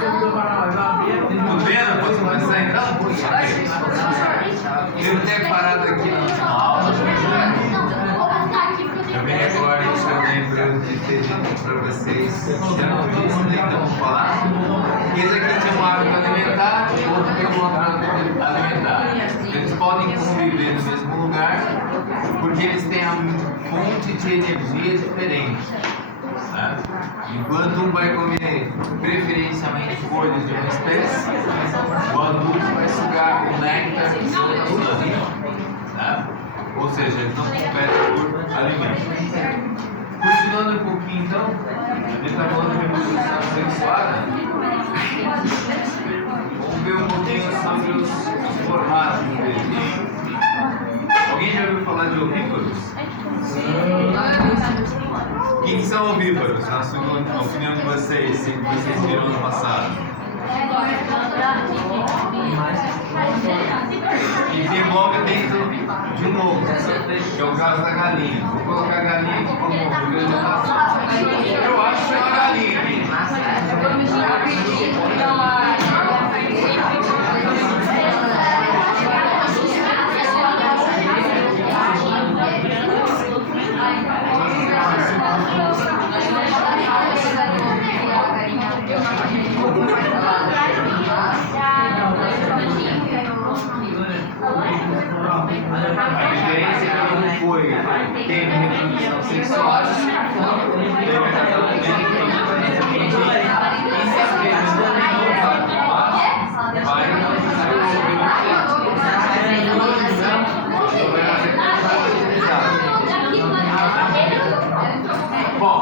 Tudo bem? Eu posso começar então? Eu não tenho parado aqui na última aula. Eu vim agora e eu lembro de ter dito para vocês que eu não vi isso, né? Então vamos falar. Esse aqui tem um hábito alimentar e o outro tem um outro hábito alimentar. Eles podem conviver no mesmo lugar porque eles têm uma fonte de energia diferente. Né? Enquanto um vai comer preferencialmente folhas de uma espécie, o adulto vai sugar o néctar de outra planta. Né? Ou seja, eles não competem por alimento. Continuando um pouquinho então, ele está falando de reprodução sexuada. Vamos ver um pouquinho sobre os formatos deles. Alguém já ouviu falar de ovíparos? O que são ovíparos, na opinião de vocês, se vocês viram no passado? E desenvolve dentro de um ovo, que é o caso da galinha. Vou colocar a galinha aqui como representação. Eu acho que é uma galinha aqui. A diferença é que não foi tem reprodução sexual, bom,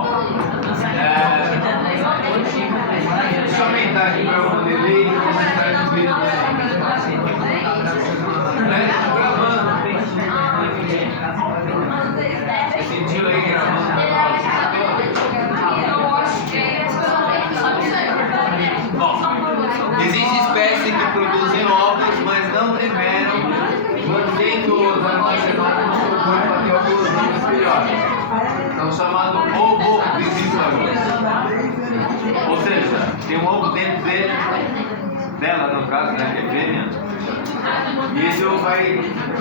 deixa eu aumentar aqui para eu poder ler e comentar no vídeo. Sentiu aí gravando? Bom, existem espécies que produzem ovos, mas não liberam, mantendo-os armazenados no seu corpo até o closing periódico. São chamados ovovivíparos. Ou seja, tem um ovo dentro dela, no caso, né, que é fêmea. E esse ovo vai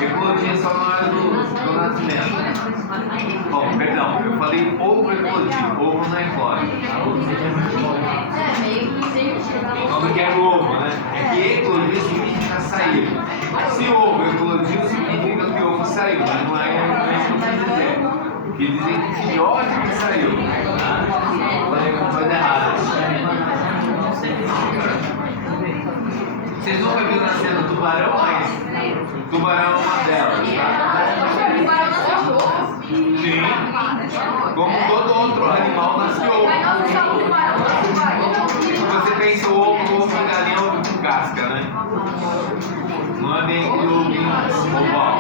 eclodir só na hora do nascimento. Bom, perdão, eu falei ovo eclodir, ovo não eclode. Não do que é o ovo, né? É que eclodir significa sair. Se o ovo eclodiu, significa que o ovo saiu, mas não é isso que eu quis dizer. Quer dizer que o filhote que saiu. Falei alguma coisa errada. Vocês nunca viram nascendo tubarão, mas tubarão é uma delas, tá? Sim, como todo outro animal nasce ovo. Você pensa o ovo de galinha, ovo com casca, né? Não é bem aquele ovinho oval.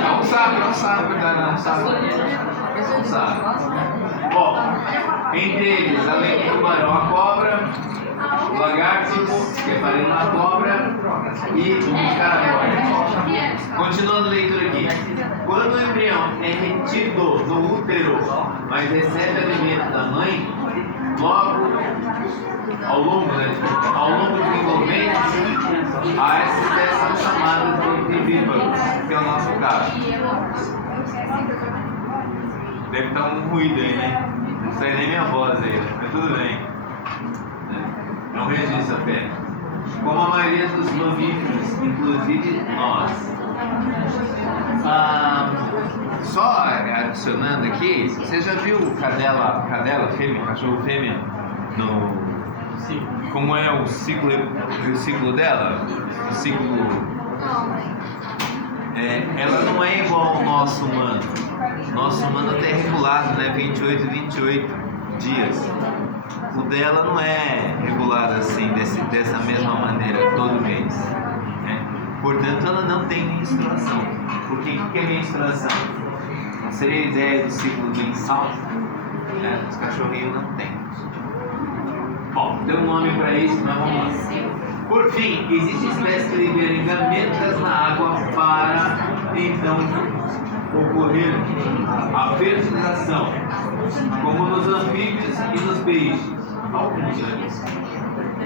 É um sapo, verdade, não é um sapo. Bom, entre eles, além do tubarão, a cobra, o lagarto, que é parente da cobra, e o caracol. Continuando a leitura aqui. Quando o embrião é retido no útero, mas recebe alimento da mãe, logo, ao longo do desenvolvimento, a essas espécies são chamadas de vivíparos, que é o nosso caso. Deve estar um ruído aí, né? Não sai nem minha voz aí, né? Mas tudo bem. É um registro até. Como a maioria dos mamíferos, inclusive nós. Só adicionando aqui, você já viu cadela fêmea, cachorro fêmea, como é o ciclo dela? O ciclo. Ela não é igual ao nosso humano. Nosso humano até é regulado, né? 28 e 28 dias. O dela não é regulado assim, dessa mesma maneira, todo mês. Né? Portanto, ela não tem menstruação. Por que é menstruação? Não seria a ideia do ciclo mensal? Né? Os cachorrinhos não têm. Bom, tem um nome para isso, mas vamos lá. Por fim, existem espécies que liberam gametas na água para, então, ocorrer a fertilização. como nos anfíbios e nos peixes, alguns antes,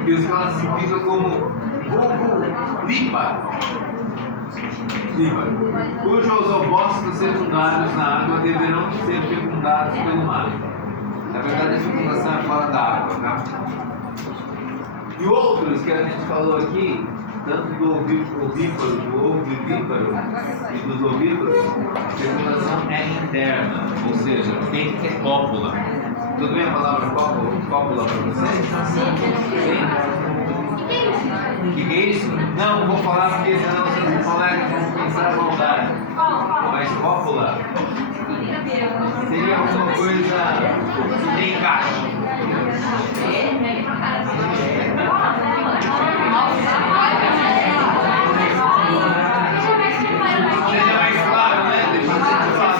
que os classifica como ovíparo, cujos ovócitos secundários na água deverão ser fecundados pelo mar. Na verdade, a fecundação é fora da água, tá? E outros que a gente falou aqui, tanto do ovíparo, do ovivíparo e dos ovíparos, a fecundação é interna, ou seja, tem que ter cópula. Tudo bem a palavra cópula para vocês? Sim? O que é isso? Não vou falar porque senão vocês vão falar que vão pensar a maldade. Mas cópula seria alguma coisa que tem caixa. Seja mais claro, né? Depois você fala.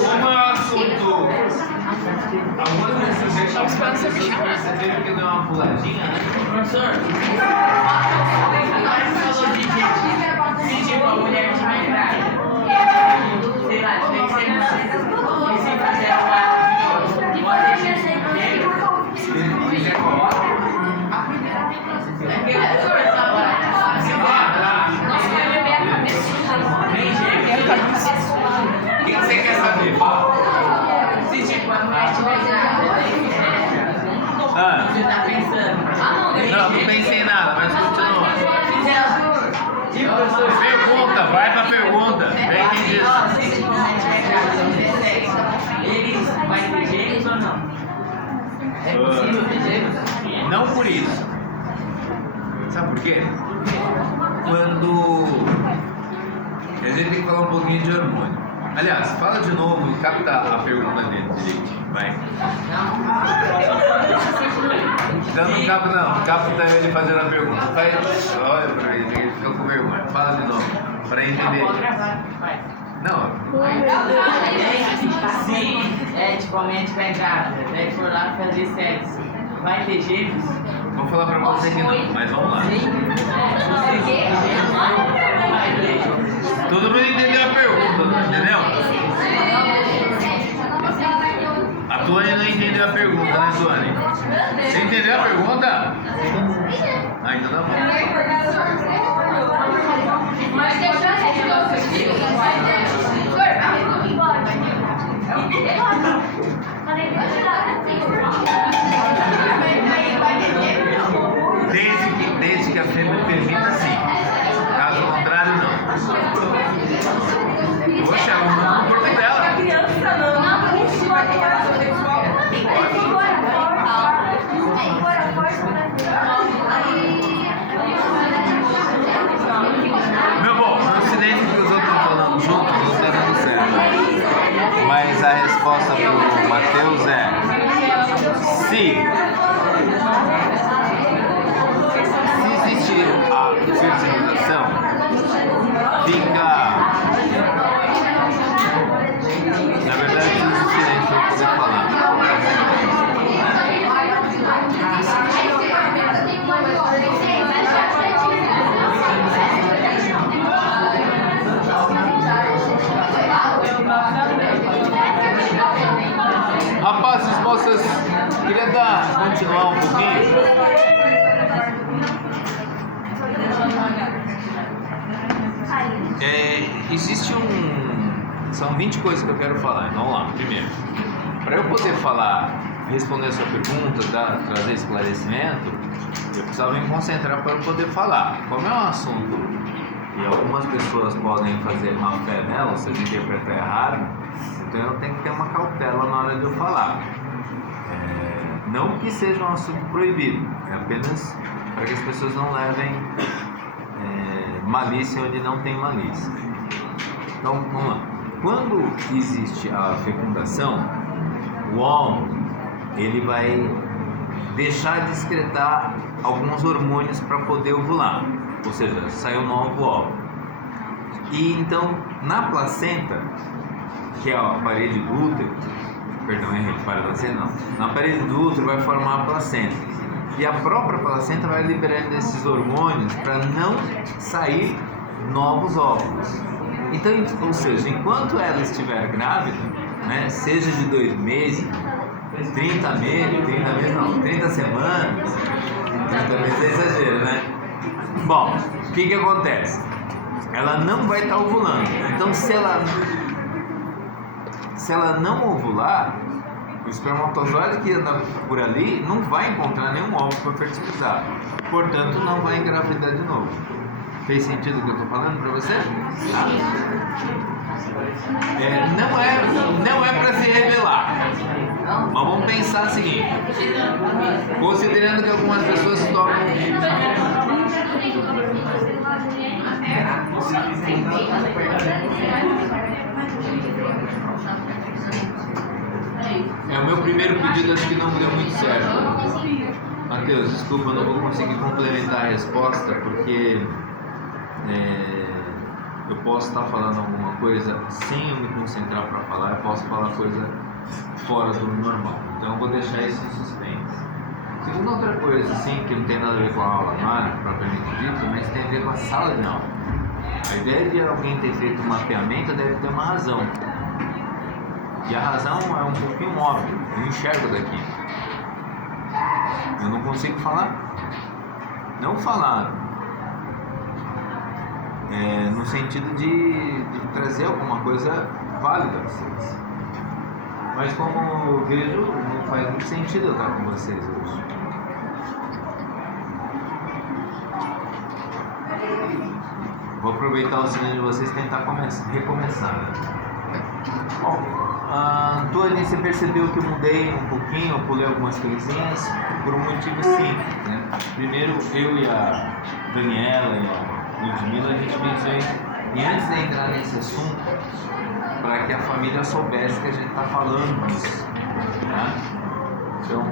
Como é o assunto? Algumas pessoas perceberam que deu uma puladinha, né? Professor, agora que falou de gente, se tipo a mulher de mais grávida, sei lá, tem que ser nascida, e se fazer O que você quer saber? se tipo a mulher de mais grávida, você tá pensando? Não, não pensei em nada, mas continua. Pergunta, vai pra pergunta. Vem quem diz. Eles vai ter gêmeos ou não? É possível ter gêmeos? Não por isso. Sabe por quê? Quando a gente tem que falar um pouquinho de hormônio. Aliás, fala de novo e capta a pergunta dele direitinho, vai. Então não capta não, capta ele fazendo a pergunta. Faz, olha pra ele, ele fica com vergonha. Fala de novo, pra entender. Não. Se tipo a médica é grávida, daí for lá fazer sexo, vai ter gêmeos? Vou falar pra você que não, mas vamos lá. Todo mundo entendeu a pergunta, entendeu? A Tuane não entendeu a pergunta, né, Tuane? Você entendeu a pergunta? Ah, então tá bom. Mas deixa Desde que a fêmea permita, sim. Caso contrário, não. Poxa, o corpo dela. Meu bom, no silêncio que os outros estão falando juntos, não está dando certo. Mas a resposta pro Mateus é: se existir a fertilização, fica. Na verdade, existe o silêncio para poder falar. Rapazes, moças, queria continuar um pouquinho. Existe são 20 coisas que eu quero falar. Vamos lá, primeiro. Para eu poder falar, responder a sua pergunta, trazer esclarecimento, eu precisava me concentrar para eu poder falar. Como é um assunto e algumas pessoas podem fazer má fé nela, ou seja, interpretar errado, então eu tenho que ter uma cautela na hora de eu falar. Não que seja um assunto proibido, é apenas para que as pessoas não levem malícia onde não tem malícia. Então, vamos lá. Quando existe a fecundação, o homem ele vai deixar de excretar alguns hormônios para poder ovular, ou seja, sai um novo óvulo. E então, na placenta, que é a parede do útero, perdão, errei, placenta não. Na parede do útero vai formar a placenta. E a própria placenta vai liberando esses hormônios para não sair novos óvulos. Então, ou seja, enquanto ela estiver grávida, né, seja de 2 meses, 30 semanas, 30 meses é exagero, né? Bom, o que acontece? Ela não vai estar ovulando. Então, se ela não ovular, o espermatozoide que anda por ali não vai encontrar nenhum óvulo para fertilizar. Portanto, não vai engravidar de novo. Fez sentido o que eu estou falando para você? Tá? Não é para se revelar. Mas vamos pensar o seguinte: considerando que algumas pessoas tomam o meu primeiro pedido, acho que não deu muito certo. Matheus, desculpa, eu não vou conseguir complementar a resposta porque eu posso estar falando alguma coisa sem eu me concentrar para falar, eu posso falar coisa fora do normal. Então eu vou deixar isso em suspense. Segunda outra coisa, assim, que não tem nada a ver com a aula agora, propriamente dito, mas tem a ver com a sala de aula. A ideia de alguém ter feito um mapeamento deve ter uma razão. E a razão é um pouquinho óbvia, eu enxergo daqui. Eu não consigo falar. Não falar no sentido de trazer alguma coisa válida a vocês. Mas como eu vejo, não faz muito sentido eu estar com vocês hoje. Vou aproveitar o silêncio de vocês e tentar recomeçar. Né? Bom, Antônio, você percebeu que eu mudei um pouquinho, eu pulei algumas coisinhas por um motivo simples, né? Primeiro, eu e a Daniela e a Ludmilla, a gente pensou em antes de entrar nesse assunto, para que a família soubesse que a gente está falando disso, né? Então,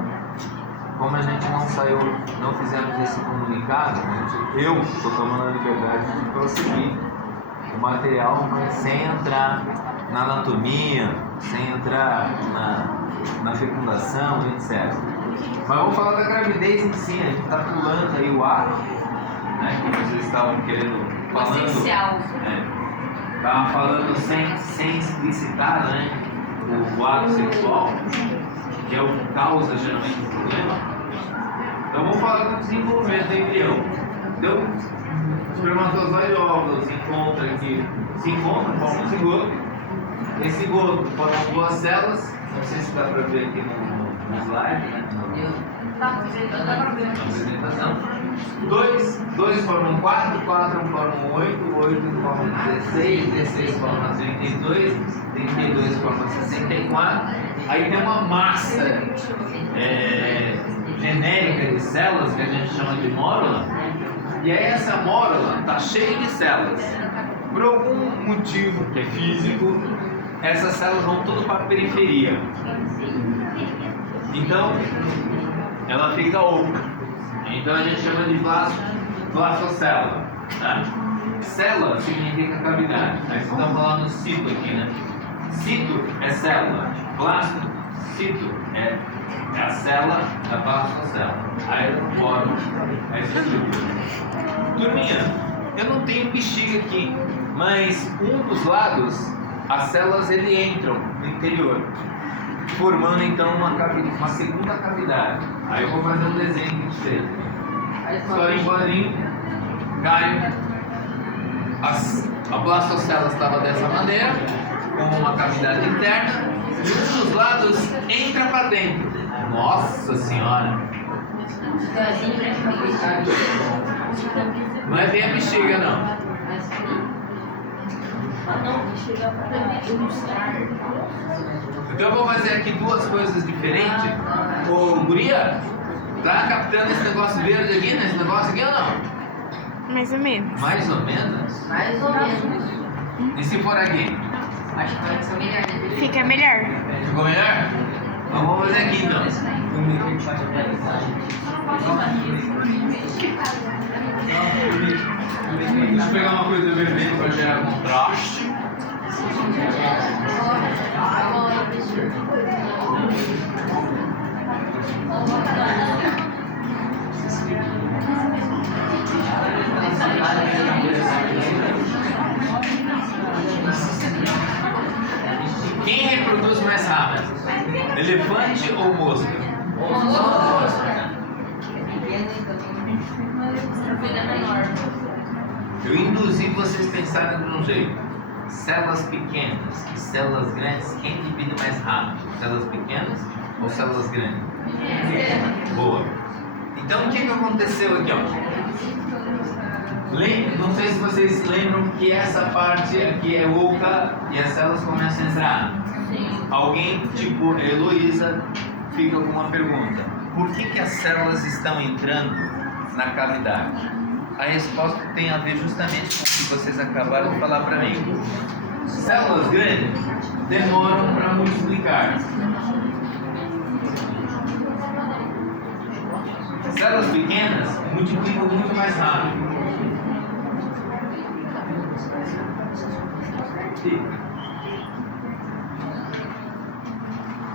como a gente não fizemos esse comunicado, eu estou tomando a liberdade de prosseguir o material, mas sem entrar na anatomia, sem entrar na fecundação, etc. Mas vamos falar da gravidez em si, a gente está pulando aí o ato, né, que vocês estavam querendo, falando. Essencial. Estava falando sem explicitar, né, o ato sexual, que é o que causa geralmente o problema. Então vamos falar do desenvolvimento do embrião. Então, o espermatozoide e o óvulo se encontram, formam um zigoto. Esse zigoto forma 2 células, não sei se dá para ver aqui no slide, né? Na apresentação. 2 formam 4 formam 8 formam 16, 16 formam 32, 32 formam 64. Aí tem uma massa genérica de células que a gente chama de mórula. E aí essa mórula está cheia de células. Por algum motivo que é físico, essas células vão tudo para a periferia. Então, ela fica oca. Então a gente chama de blastocélula. Tá? Célula significa cavidade. Aí vocês estão falando cito aqui, né? Cito é célula. Blastocito é a célula da blastocélula. Aí eu formo essa estrutura. Turminha, eu não tenho bexiga aqui, mas um dos lados, as células entram no interior, formando então uma segunda cavidade. Aí eu vou fazer um desenho para vocês. História em quadrinho, Caio. A blastocélula estava dessa maneira, com uma cavidade interna, e um dos lados entra para dentro. Nossa Senhora! Não é bem a bexiga, não. Então eu vou fazer aqui 2 coisas diferentes. Ô, guria, tá captando esse negócio verde aqui, nesse negócio aqui ou não? Mais ou menos. Mais ou menos? Mais ou menos. E se for aqui? Acho que vai ser melhor, né? Fica melhor. Ficou melhor? Então vamos fazer aqui então. Deixa eu pegar uma coisa vermelha para gerar contato. Drosh. Quem reproduz mais rápido? Elefante ou mosca? Eu induzi vocês a pensarem de um jeito. Células pequenas e células grandes, quem divide mais rápido? Células pequenas ou células grandes? Boa. Então o que aconteceu aqui, ó? Não sei se vocês lembram que essa parte aqui é oca e as células começam a entrar. Alguém, tipo Heloísa, fica com uma pergunta: por que as células estão entrando na cavidade? A resposta tem a ver justamente com o que vocês acabaram de falar para mim. Células grandes demoram para multiplicar. Células pequenas multiplicam muito mais rápido.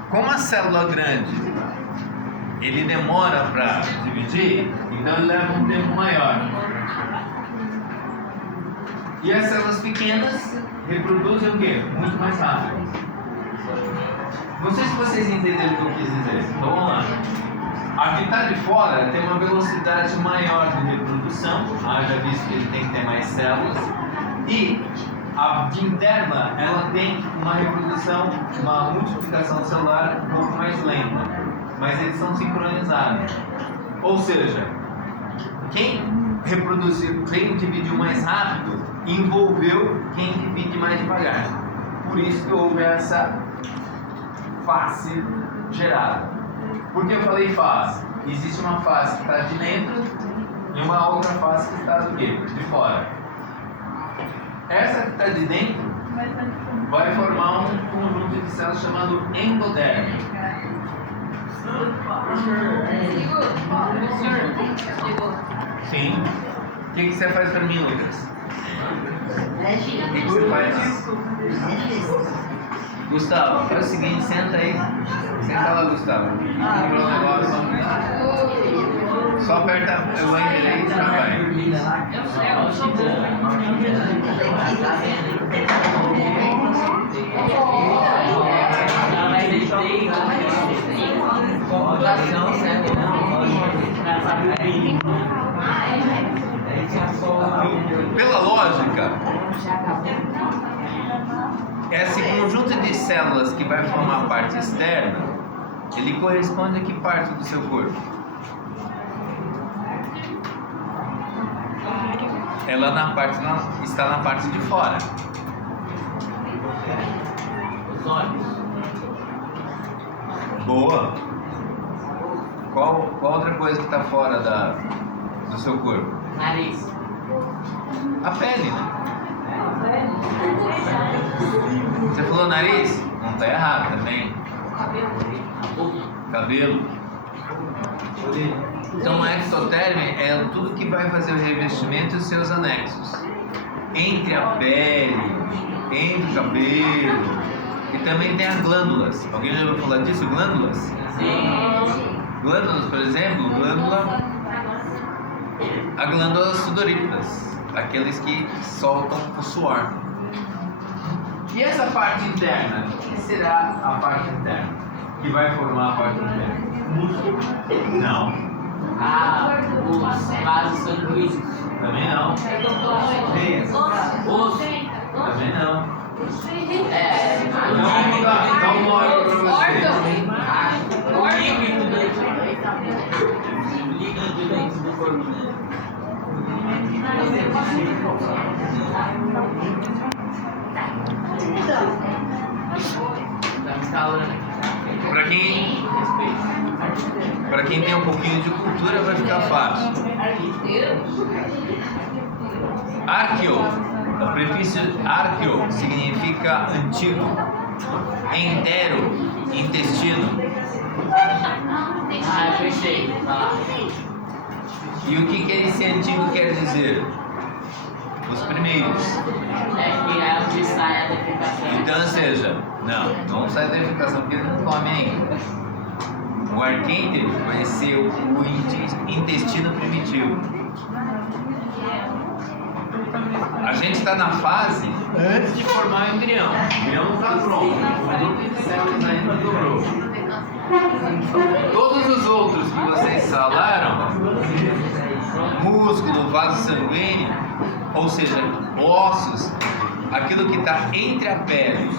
Como a célula grande ele demora para dividir, então ele leva um tempo maior. E as células pequenas reproduzem o quê? Muito mais rápido. Não sei se vocês entenderam o que eu quis dizer. Então vamos lá. A que está de fora tem uma velocidade maior de reprodução, haja visto que ele tem que ter mais células. E a interna ela tem uma reprodução, uma multiplicação celular um pouco mais lenta, mas eles são sincronizados. Ou seja, quem reproduziu, quem dividiu mais rápido, envolveu quem divide mais devagar. Por isso que houve essa face gerada. Por que eu falei face? Existe uma face que está de dentro e uma outra face que está do quê? De fora. Essa que está de dentro vai formar um conjunto de células chamado endoderme. Sim. O que você faz para mim, Lucas? O que você faz? Gustavo, faz o seguinte, senta aí. Senta lá, Gustavo. Comprou um negócio. Só aperta o enter e já vai. Pela lógica, esse conjunto de células que vai formar a parte externa, ele corresponde a que parte do seu corpo? Ela está na parte de fora. Os olhos. Boa. Qual outra coisa que está fora do seu corpo? Nariz. A pele, né? Você falou nariz? Não está errado também. Cabelo. Então, o ectoderme é tudo que vai fazer o revestimento e os seus anexos. Entre a pele, entre o cabelo. E também tem as glândulas. Alguém já ouviu falar disso? Glândulas? Sim. Glândulas, por exemplo, a glândula sudoríparas, aqueles que soltam o suor. E essa parte interna? O que será a parte interna? Que vai formar a parte interna? Músculo? Não. Os vasos sanguíneos. Também não. Veias? Osso. Também não. Dá uma hora pra você. O líquido dentro do corpo. Tá me calando. Para quem tem um pouquinho de cultura vai ficar fácil. Arqueo, o prefixo arqueo significa antigo, entero, intestino. Eu pensei. E o que esse antigo quer dizer? Os primeiros. É que seja, não sai da edificação porque ele não come ainda. O arquêntero vai ser o intestino primitivo. A gente está na fase antes de formar o embrião. O embrião não está pronto. O grupo de células ainda não dobrou. Todos os outros que vocês falaram, músculo, vaso sanguíneo, ou seja, ossos, aquilo que está entre a pele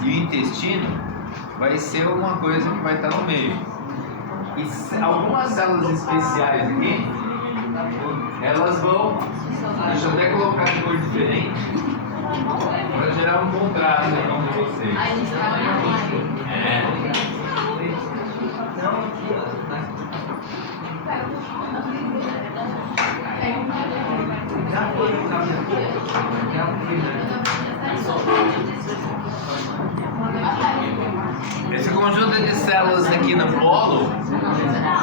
e o intestino, vai ser uma coisa que vai estar no meio. E algumas células especiais aqui, elas vão, deixa eu até colocar de cor diferente, para gerar um contraste entre vocês. Esse conjunto de células aqui no polo,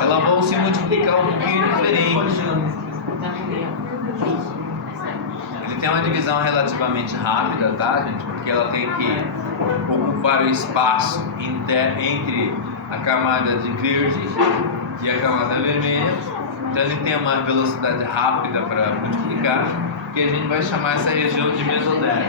elas vão se multiplicar um pouquinho diferente. Ele tem uma divisão relativamente rápida, tá, gente? Porque ela tem que ocupar o espaço entre a camada de verde e a camada vermelha. Então ele tem uma velocidade rápida para multiplicar, que a gente vai chamar essa região de mesoderme.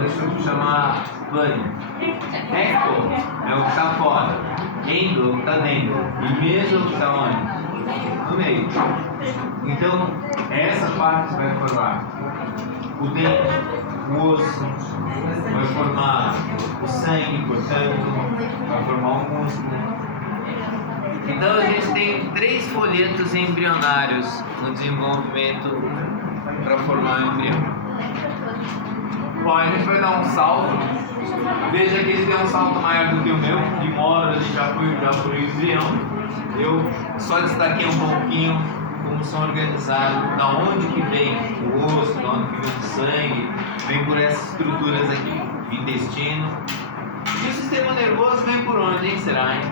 Deixa eu chamar plano. Ecto é o que está fora, endo é o que está dentro, e meso é o que está onde? No meio. Então, essa parte vai formar o dente, o osso, vai formar o sangue, portanto, vai formar o músculo. Então, a gente tem 3 folhetos embrionários no desenvolvimento para formar o embrião. Bom, a gente vai dar um salto. Veja que ele tem um salto maior do que o meu. De modo, a gente já foi o embrião. Eu só destaquei um pouquinho como são organizados, da onde que vem o osso, da onde que vem o sangue, vem por essas estruturas aqui, intestino. E o sistema nervoso vem por onde, hein? Será, hein?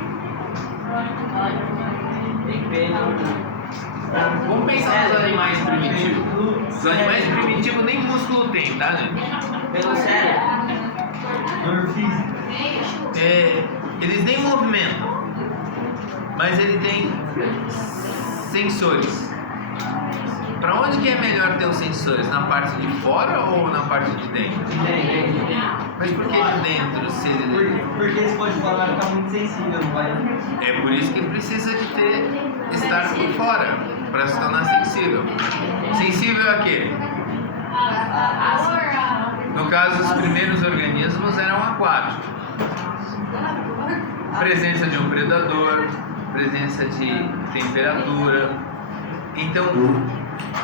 Vamos pensar nos animais primitivos. Os animais primitivos nem músculo tem, tá, gente? Pelo cérebro. Eles nem movimentam, mas ele tem sensores. Para onde que é melhor ter os sensores? Na parte de fora ou na parte de dentro? Mas por que de dentro? Se ele... Porque esse pode falar vai ficar muito sensível, não vai? É por isso que precisa de estar por fora, para se tornar sensível. Sensível a quê? No caso, os primeiros organismos eram aquáticos. Presença de um predador, presença de temperatura. Então,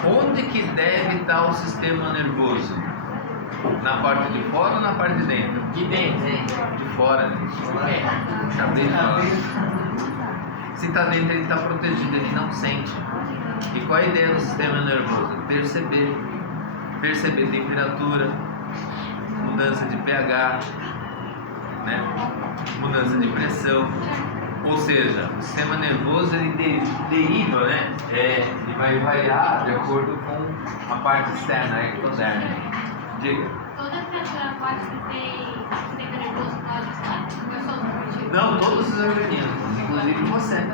onde que deve estar o sistema nervoso? Na parte de fora ou na parte de dentro? De dentro, hein? De fora, acabei de falar. Se está dentro, ele está protegido, ele não sente. E qual a ideia do sistema nervoso? Perceber temperatura, mudança de pH, né? Mudança de pressão. Ou seja, o sistema nervoso ele deriva, né? Ele vai variar de acordo com a parte externa, a ectoderme. Diga. Toda criatura aquática tem sistema nervoso claro, Não, todos os organismos, inclusive você.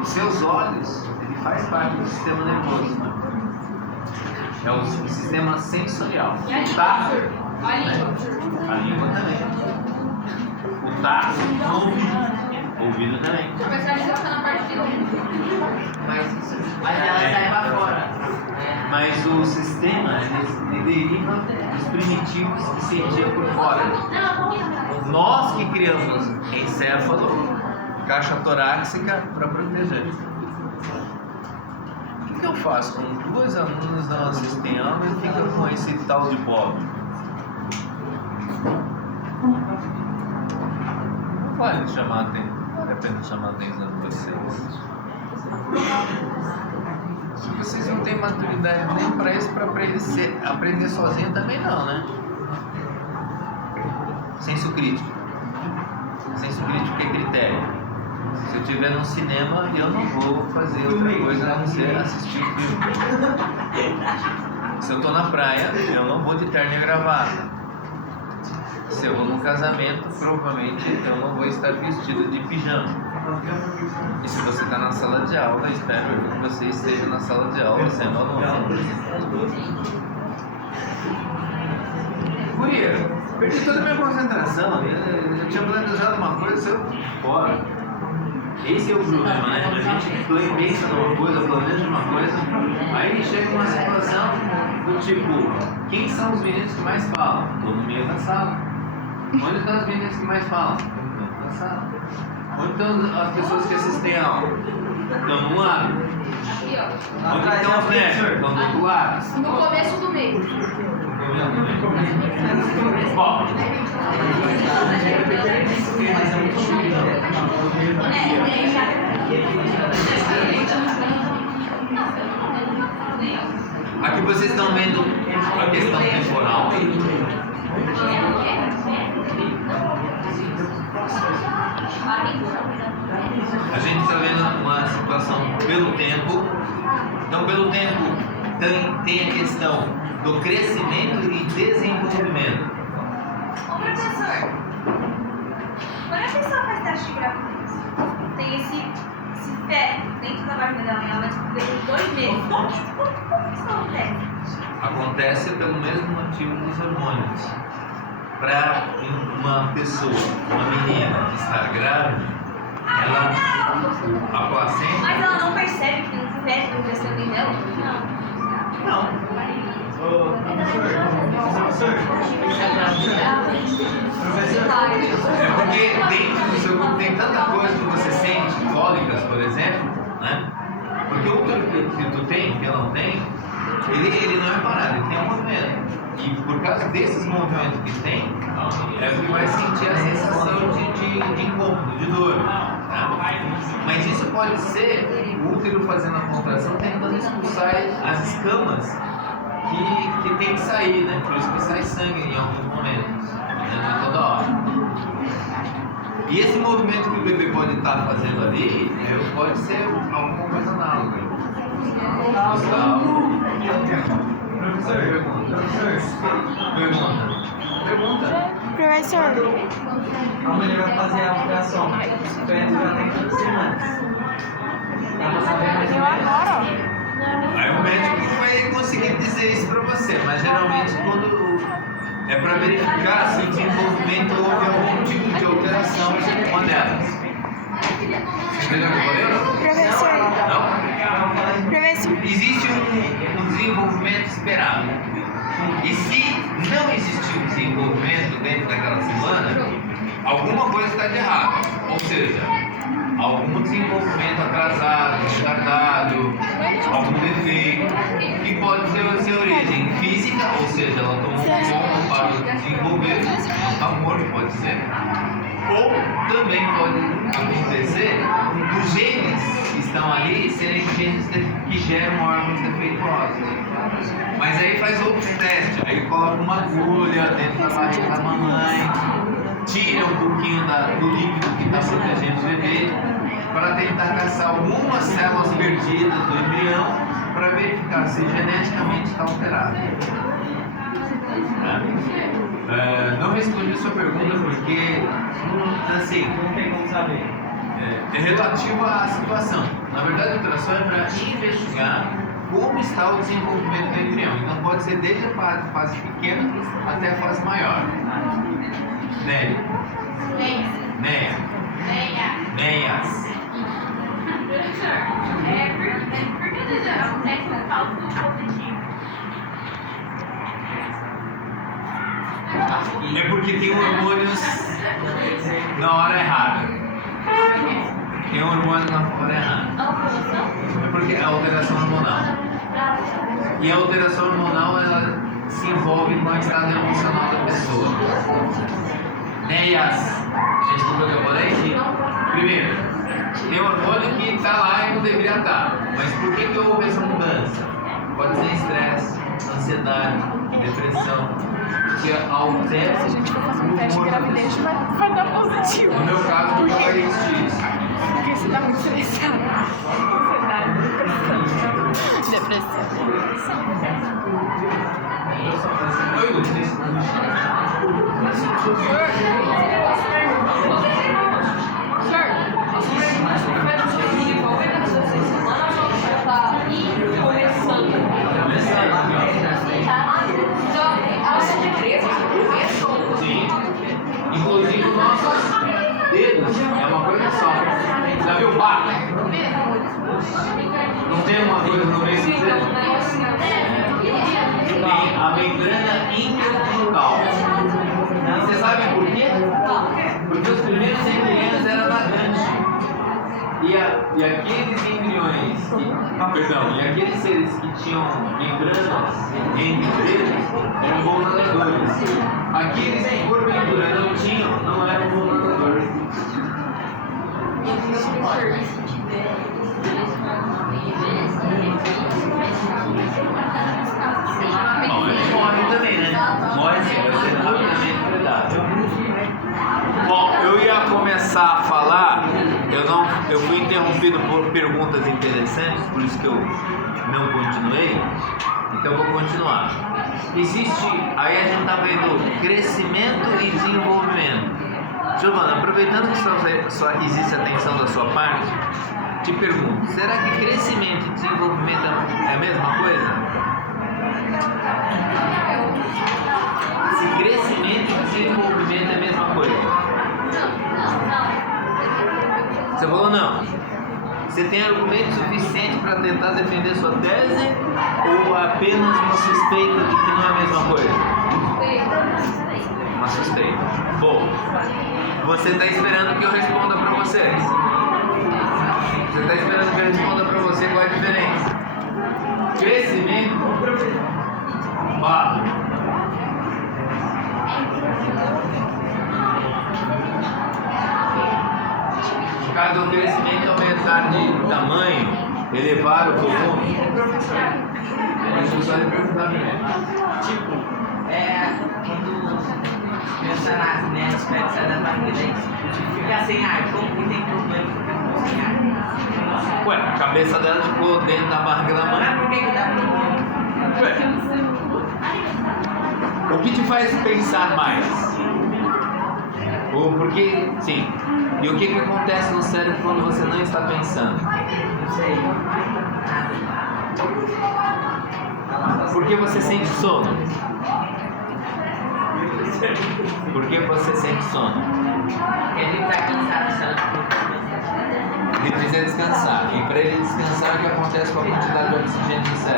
Os seus olhos, ele faz parte do sistema nervoso. Né? É o sistema sensorial. E a O língua? tato, A língua? a língua também. O tato, o ouvido também. Mas você acha que fica na parte de dentro? Mas ela sai pra fora. Mas o sistema ele deriva dos primitivos que sentiam por fora. Nós que criamos encéfalo, caixa torácica para proteger. O que eu faço com 2 alunos não assistem aula e fica com esse tal de pobre? Vale chamar atenção, vale a pena chamar a atenção de vocês. Se vocês não têm maturidade nem para isso, para aprender sozinho também não, né? Senso crítico. Senso crítico é critério. Se eu estiver no cinema, eu não vou fazer outra coisa a não ser assistir o filme. Se eu estou na praia, eu não vou de terno e gravata. Se eu vou num casamento, provavelmente eu não vou estar vestido de pijama. E se você está na sala de aula, espero que você esteja na sala de aula sendo aluno. Guria, perdi toda a minha concentração. Eu tinha planejado uma coisa, eu fora. Esse é o problema, né? A gente pensa numa coisa, planeja uma coisa, aí chega uma situação do tipo, quem são os meninos que mais falam? Estou no meio da sala. Onde estão os meninos que mais falam? Estou no meio da sala. Onde estão as pessoas que assistem a aula? Estão no lado. Aqui, ó. Onde estão os nerds? Estão do outro lado. No começo do meio. Bom, aqui vocês estão vendo a questão temporal. A gente está vendo uma situação pelo tempo. Então, pelo tempo, tem a questão do crescimento e desenvolvimento. Ô professor, quando a pessoa faz teste de gravidez, tem esse feto dentro da barriga dela, ela vai descobrir em 2 meses. Como que isso acontece? Acontece pelo mesmo motivo dos hormônios. Para uma pessoa, uma menina estar grávida, ela, a placenta... Mas ela não percebe que tem um feto crescendo dentro dela? Não. É porque dentro do seu corpo tem tanta coisa que você sente, cólicas, por exemplo, né? Porque o que tu tem, que ela não tem, ele não é parado, ele tem um movimento. E por causa desses movimentos que tem, é o que vai sentir a sensação de incômodo, de dor. Tá? Mas isso pode ser o útero fazendo a contração, tentando expulsar as escamas que tem que sair, né? Por isso que sai sangue em alguns momentos, né? Não é toda hora. E esse movimento que o bebê pode estar fazendo ali, pode ser alguma coisa análoga. Gustavo. Pergunta. Professor, A mulher vai fazer a operação. O feto já tem quantas semanas? Dá pra saber mais ou menos? Aí o médico não vai conseguir dizer isso pra você, mas geralmente quando é para verificar se o desenvolvimento houve algum tipo de alteração em uma delas. Entendeu o que eu falei? professor, Não? professor, Existe um desenvolvimento esperado. E se não existir um desenvolvimento dentro daquela semana, alguma coisa está de errado. Ou seja, algum desenvolvimento atrasado, retardado, algum defeito, que pode ser origem física, ou seja, ela tomou um tombo para desenvolver, está morto, pode ser. Ou também pode acontecer os genes que estão ali serem genes que geram órgãos defeituosos. Mas aí faz outro teste, aí coloca uma agulha dentro da barriga da mamãe, tira um pouquinho do líquido que está protegendo o bebê, para tentar caçar algumas células perdidas do embrião, para verificar se geneticamente está alterado. Não respondi a sua pergunta porque, assim, Não tem como saber. é relativo à situação. Na verdade, a ultrassom é para investigar como está o desenvolvimento do embrião. Então pode ser desde a fase pequena até a fase maior. Nélia. Néia. Néias. Professor, por que acontece um falso positivo? É porque tem hormônios na hora errada. Tem hormônio na hora errada. É porque é a alteração hormonal. E a alteração hormonal ela se envolve com o estado emocional da pessoa. Néias. Você escutou o que eu falei? Primeiro, tem hormônio que está lá e não deveria estar. Mas por que houve essa mudança? Pode ser estresse, ansiedade, depressão, que altera Se a gente for fazer um teste de gravidez, vai dar positivo. No meu caso, eu já existi isso. Porque você tá muito estressado. Ansiedade, depressão. Oi, Lucas. Sim. Inclusive nossos dedos é uma coisa só. Já viu o barco? Não tem uma coisa no meio do dedo? Tem a membrana interbucal. Você sabe por quê? Porque os primeiros embriões eram nadantes. E aqueles embriões, e aqueles seres que tinham membranas entre eles eram bons nadadores. Aqueles que porventura não tinham, não eram bons nadadores. Bom, eles morrem também, né? Morrem sim, vai ser rapidamente predável. Bom, eu ia começar a falar, eu fui interrompido por perguntas interessantes, por isso que eu não continuei, então eu vou continuar. Aí a gente está vendo crescimento e desenvolvimento. Giovana, aproveitando que existe atenção da sua parte, te pergunto, será que crescimento e desenvolvimento é a mesma coisa? Se crescimento e desenvolvimento é a mesma coisa? Você falou não. Você tem argumento suficiente para tentar defender sua tese ou apenas uma suspeita de que não é a mesma coisa? Uma suspeita. Bom, você está esperando que eu responda para você? Você está esperando que eu responda para você qual é a diferença? Crescimento. No caso do crescimento aumentar de tamanho, elevar o volume. Deixa eu só lhe perguntar primeiro. Tipo, quando pensa nas aspectos da barriga, fica sem ar, como que tem problema com sem ar? Ué, a cabeça dela ficou dentro da barriga da mãe. Mas por que dá problema? Ué, o que te faz pensar mais? Ou porque, sim. E o que acontece no cérebro quando você não está pensando? Não sei. Por que você sente sono? Por que você sente sono? Porque ele está cansado, sabe? Ele precisa descansar. E para ele descansar, o que acontece com a quantidade de oxigênio no cérebro?